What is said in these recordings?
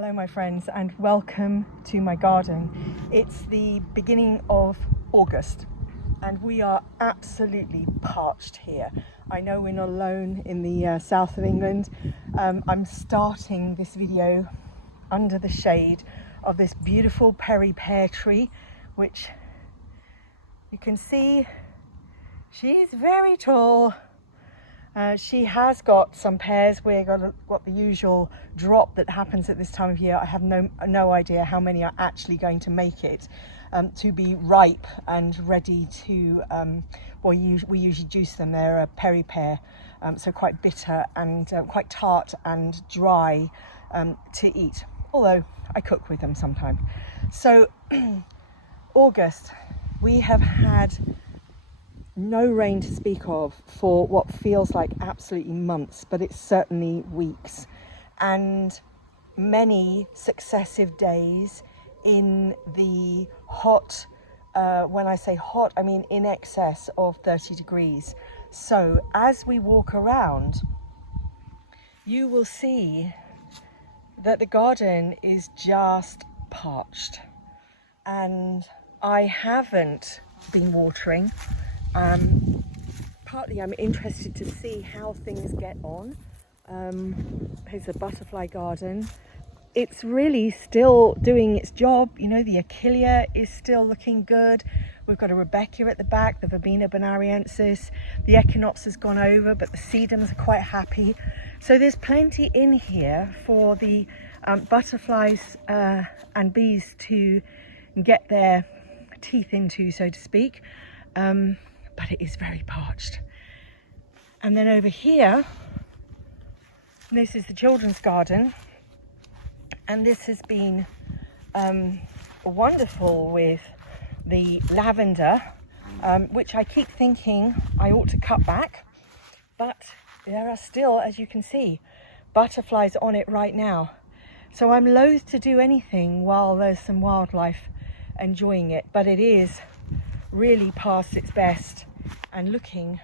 Hello my friends and welcome to my garden. It's the beginning of August and we are absolutely parched here. I know we're not alone in the south of England. I'm starting this video under the shade of this beautiful Perry pear tree, which you can see she's very tall. She has got some pears. We've got the usual drop that happens at this time of year. I have no idea how many are actually going to make it to be ripe and ready to, we usually juice them. They're a Perry pear, so quite bitter and quite tart and dry to eat, although I cook with them sometimes. So August, we have had no rain to speak of for what feels like absolutely months, but it's certainly weeks, and many successive days in the hot, when I say hot, I mean in excess of 30 degrees. So as we walk around, you will see that the garden is just parched, and I haven't been watering. Partly I'm interested to see how things get on. Here's a butterfly garden. It's really still doing its job. You know, the Achillea is still looking good. We've got a Rebecca at the back, the Verbena bonariensis. The Echinopsis has gone over, but the sedums are quite happy. So there's plenty in here for the butterflies and bees to get their teeth into, so to speak. But it is very parched. And then over here, this is the children's garden, and this has been wonderful with the lavender, which I keep thinking I ought to cut back, but there are still, as you can see, butterflies on it right now. So I'm loath to do anything while there's some wildlife enjoying it, but it is really past its best and looking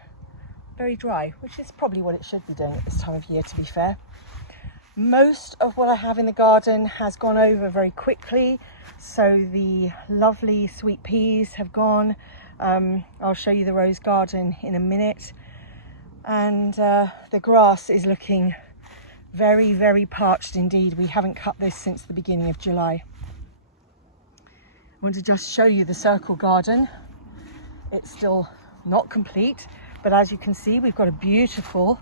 very dry, which is probably what it should be doing at this time of year, to be fair. Most of what I have in the garden has gone over very quickly, so the lovely sweet peas have gone. I'll show you the rose garden in a minute, and the grass is looking very, very parched indeed. We haven't cut this since the beginning of July. I want to just show you the circle garden. It's still not complete, but as you can see, we've got a beautiful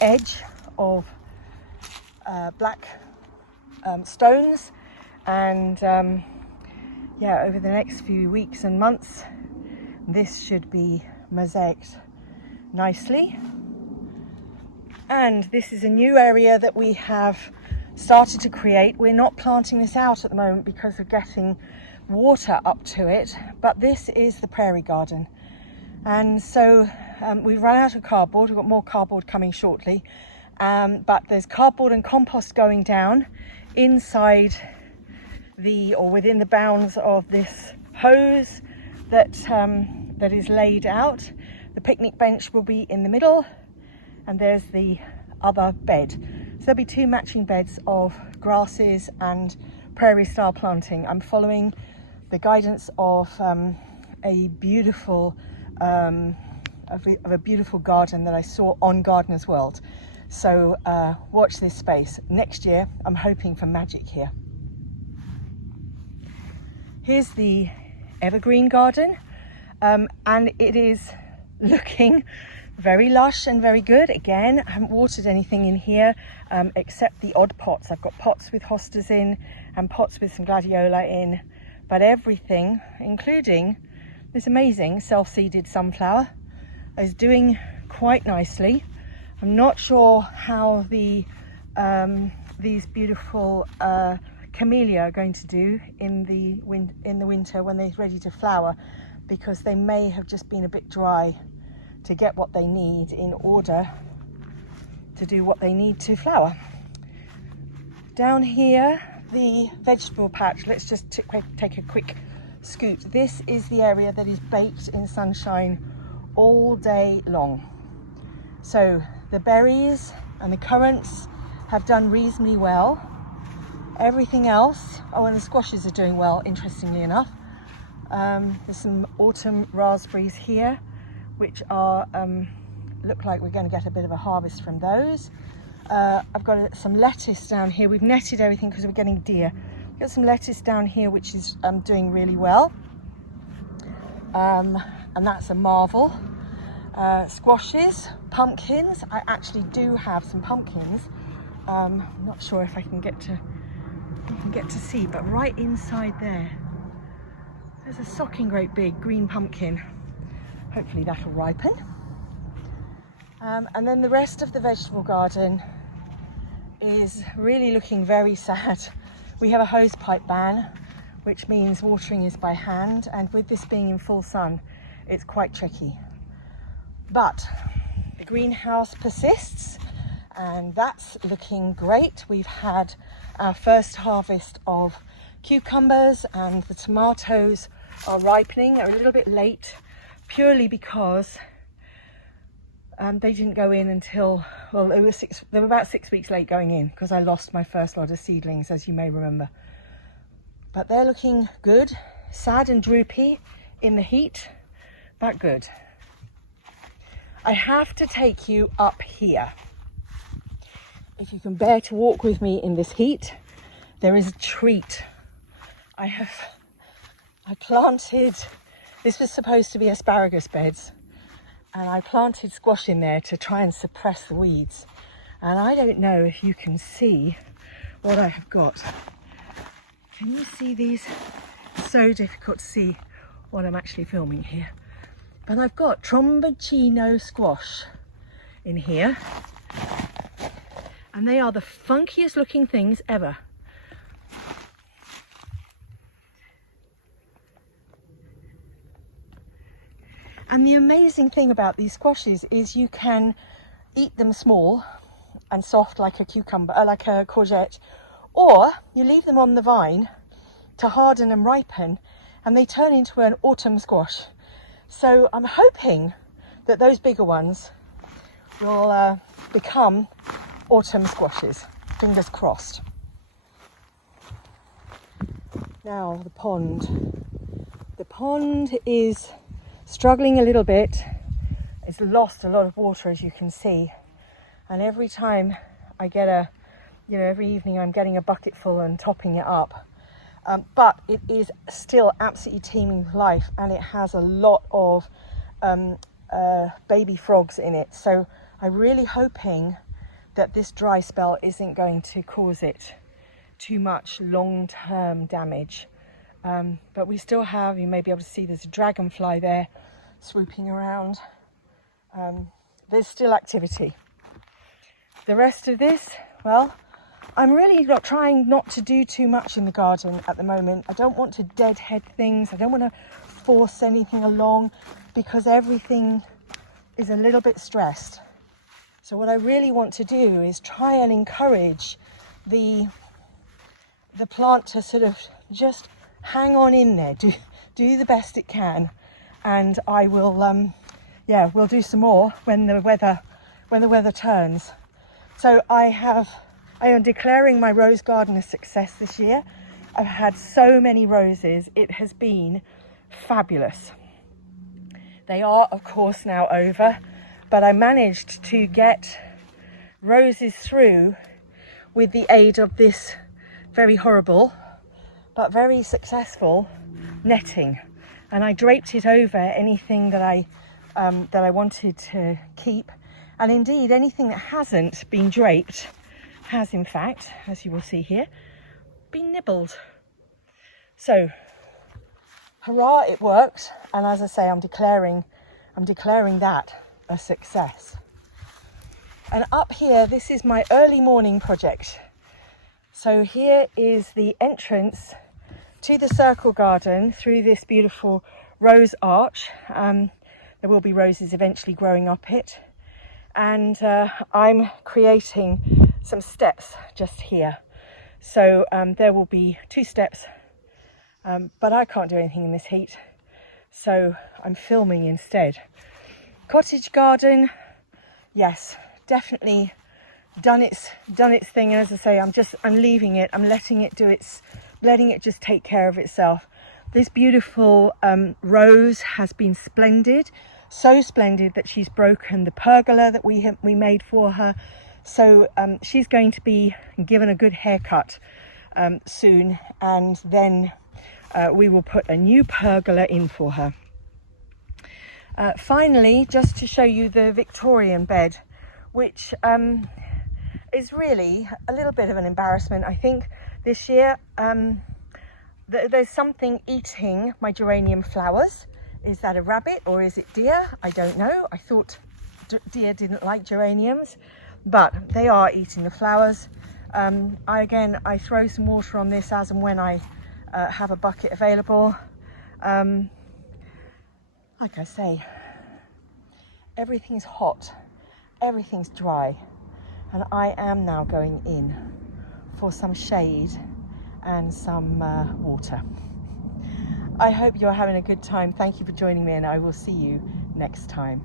edge of black stones, and yeah, over the next few weeks and months this should be mosaicked nicely. And this is a new area that we have started to create. We're not planting this out at the moment because of getting water up to it, but this is the prairie garden. And so we've run out of cardboard. We've got more cardboard coming shortly, but there's cardboard and compost going down inside or within the bounds of this hose that is laid out. The picnic bench will be in the middle, and there's the other bed. So there'll be two matching beds of grasses and prairie style planting. I'm following the guidance of a beautiful garden that I saw on Gardener's World. So watch this space. Next year I'm hoping for magic here. Here's the evergreen garden, and it is looking very lush and very good. Again, I haven't watered anything in here except the odd pots. I've got pots with hostas in and pots with some gladiola in, but everything, including this amazing self-seeded sunflower, is doing quite nicely. I'm not sure how these beautiful camellia are going to do in the winter when they're ready to flower, because they may have just been a bit dry to get what they need in order to do what they need to flower. Down here, the vegetable patch, let's just take a quick scoot. This is the area that is baked in sunshine all day long. So the berries and the currants have done reasonably well. Everything else, oh, and the squashes are doing well, interestingly enough. There's some autumn raspberries here, which are look like we're going to get a bit of a harvest from those. I've got some lettuce down here. We've netted everything because we're getting deer. I've got some lettuce down here which is doing really well, and that's a marvel. Squashes, pumpkins. I actually do have some pumpkins. I'm not sure if I can get to see, but right inside there's a socking great big green pumpkin. Hopefully that'll ripen. And then the rest of the vegetable garden is really looking very sad. We have a hose pipe ban, which means watering is by hand, and with this being in full sun, it's quite tricky. But the greenhouse persists, and that's looking great. We've had our first harvest of cucumbers, and the tomatoes are ripening. They're a little bit late, purely because they didn't go in until, well, they were about 6 weeks late going in because I lost my first lot of seedlings, as you may remember. But they're looking good, sad and droopy in the heat, but good. I have to take you up here. If you can bear to walk with me in this heat, there is a treat. I planted, this was supposed to be asparagus beds, and I planted squash in there to try and suppress the weeds. And I don't know if you can see what I have got. Can you see these? It's so difficult to see what I'm actually filming here. But I've got Tromboncino squash in here. And they are the funkiest looking things ever. And the amazing thing about these squashes is you can eat them small and soft like a cucumber, like a courgette, or you leave them on the vine to harden and ripen, and they turn into an autumn squash. So I'm hoping that those bigger ones will become autumn squashes. Fingers crossed. Now the pond. The pond is struggling a little bit. It's lost a lot of water, as you can see. And every time I get every evening I'm getting a bucket full and topping it up. But it is still absolutely teeming with life, and it has a lot of baby frogs in it. So I'm really hoping that this dry spell isn't going to cause it too much long-term damage. But we still have, you may be able to see there's a dragonfly there swooping around. There's still activity. The rest of this, well, I'm really trying not to do too much in the garden at the moment. I don't want to deadhead things. I don't want to force anything along because everything is a little bit stressed. So what I really want to do is try and encourage the plant to sort of just hang on in there, do the best it can, and I will we'll do some more when the weather turns. So I am declaring my rose garden a success this year. I've had so many roses, it has been fabulous. They are of course now over, but I managed to get roses through with the aid of this very horrible but very successful netting, and I draped it over anything that I wanted to keep, and indeed anything that hasn't been draped has in fact, as you will see here, been nibbled. So hurrah, it worked, and as I say, I'm declaring that a success. And up here, this is my early morning project. So here is the entrance to the circle garden through this beautiful rose arch. There will be roses eventually growing up it, and I'm creating some steps just here. So there will be 2 steps, but I can't do anything in this heat, so I'm filming instead. Cottage garden, yes, definitely done its thing. And as I say, I'm leaving it. I'm letting it just take care of itself. This beautiful rose has been splendid, so splendid that she's broken the pergola that we made for her. So she's going to be given a good haircut soon, and then we will put a new pergola in for her. Finally, just to show you the Victorian bed, which is really a little bit of an embarrassment. I think this year there's something eating my geranium flowers. Is that a rabbit or is it deer? I don't know. I thought deer didn't like geraniums, but they are eating the flowers. I throw some water on this as and when I have a bucket available. Like I say, everything's hot, everything's dry, and I am now going in for some shade and some water. I hope you're having a good time. Thank you for joining me, and I will see you next time.